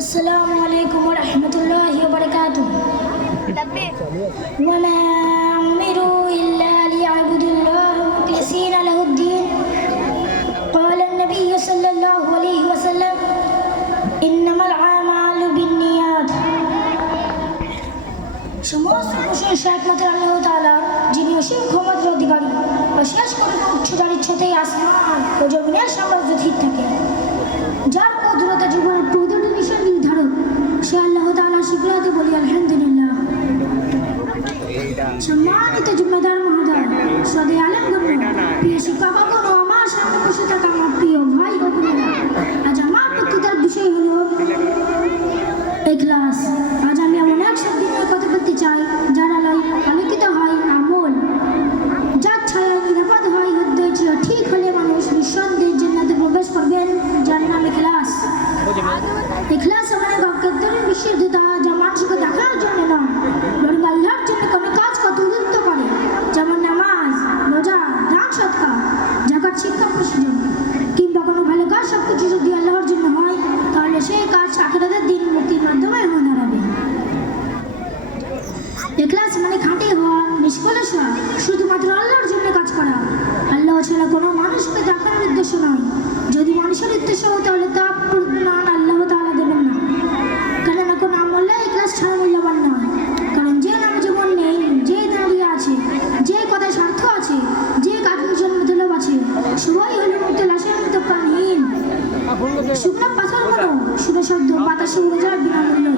السلام عليكم ورحمة الله وبركاته وما أمروا إلا ليعبدوا الله مخلصين له الدين قال النبي صلى الله عليه وسلم إنما الأعمال بالنيات সমস্ত প্রশংসা একমাত্র আল্লাহ তাআলার যিনি অসীম ক্ষমতার অধিকারী অশেষ করে উচ্চতার ইচ্ছতেই আসমান ও জমিনের সাম্রাজ্য ঠিক থাকে যার কদরতে জীবনের প্রতিটি বিষয় নির্ধারক সে আল্লাহ তালা শিখলাতে বলি আলহামদুলিল্লাহ। কোনো মানুষকে দেখানোর উদ্দেশ্য নয়। যদি মানুষের উদ্দেশ্য হতো তাহলে তা পূর্ণান আল্লাহ তাআলা দেবেন না। কেননা কোনো আমল এখলাস ছাড়া মূল্যবান নয়। কারণ যে নাম যেমন নেই, যে দাঁড়িয়ে আছে, যে কথায় স্বার্থ আছে, যে কাজ মিশন মতলব আছে, সবাই হলো মতো লাশের মতো প্রাণহীন। শুকনো পাথর শব্দ বাতাসে উড়ে যায় বিনামূল্যে।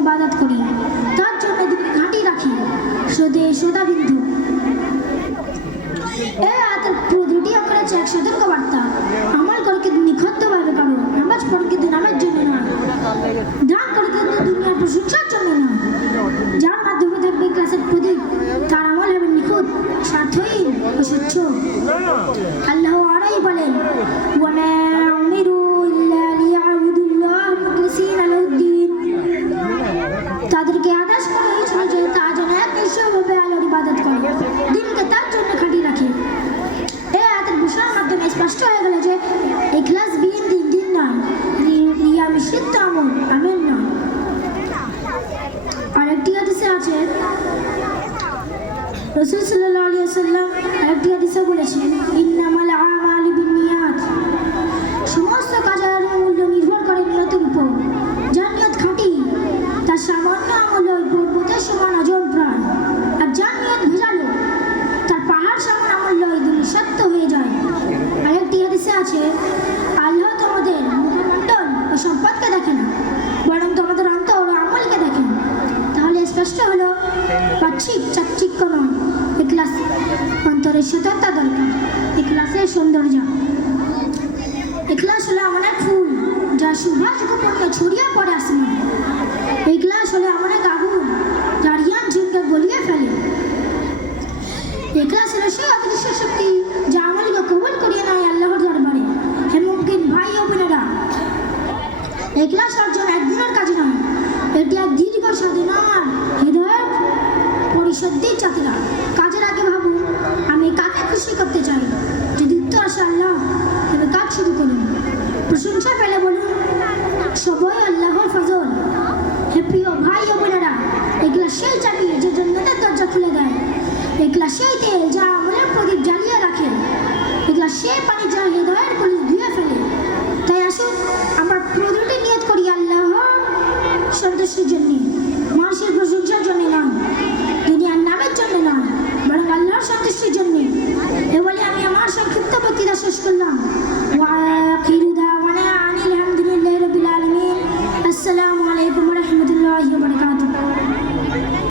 ইবাদত করি। তার জন্য ঘাঁটি রাখি। সদে সদা বিন্দু রসুল সাল্লাল্লাহু আলাইহি ওয়াসাল্লাম আরেকটি হাদিসে বলেছেন ইন্নামাল আমালু বিন্নিয়াত সমস্ত কাজের মূল্য নির্ভর করে নিয়তের উপর। যার নিয়ত খাঁটি, তার সামান্য আমল ওই পর্বতের সমান ওজন প্রায়। আর যার নিয়ত ভেজালো, তার পাহাড় সমান আমল ওই দিন সত্য হয়ে যায়। আরেকটি হাদিসে আছে, আল্লাহ তোমাদের মুখমণ্ডল ও সম্পদকে দেখেন না, বরং তোমাদের অন্তর ও আমলকে দেখেন তাহলে স্পষ্ট হলো, বাহ্যিক চাকচিক্য নয়। এক্লাস অন্তরের সততা দরকার। এক্লাসের সৌন্দর্য। এক্লাস হলো এক ফুল যা সুভাষ গোপনে ছড়িয়ে পড়ে আসমানে। এক্লাস হলো এক আগুন যা রিয়ান ঝিনকে গলিয়ে ফেলে। এক্লাস হলো সেই অদৃশ্য শক্তি যা আমলকে কবুল করিয়ে নেয় আল্লাহর দরবারে। হে ভাই ও বোনেরা এক্লাস অর্জন একদিনের কাজ নয়, এটি এক দীর্ঘ সাধনার হৃদয়ের পরিশুদ্ধির যাত্রা। হে প্রিয় ভাই ও বোনেরা, এগুলা সেই চাবি যে জন্নতের দরজা খুলে দেয়। এগুলা সেই তেল যা আমলের প্রদীপ জ্বালিয়ে রাখে। এগুলা সেই পানি যা হৃদয়ের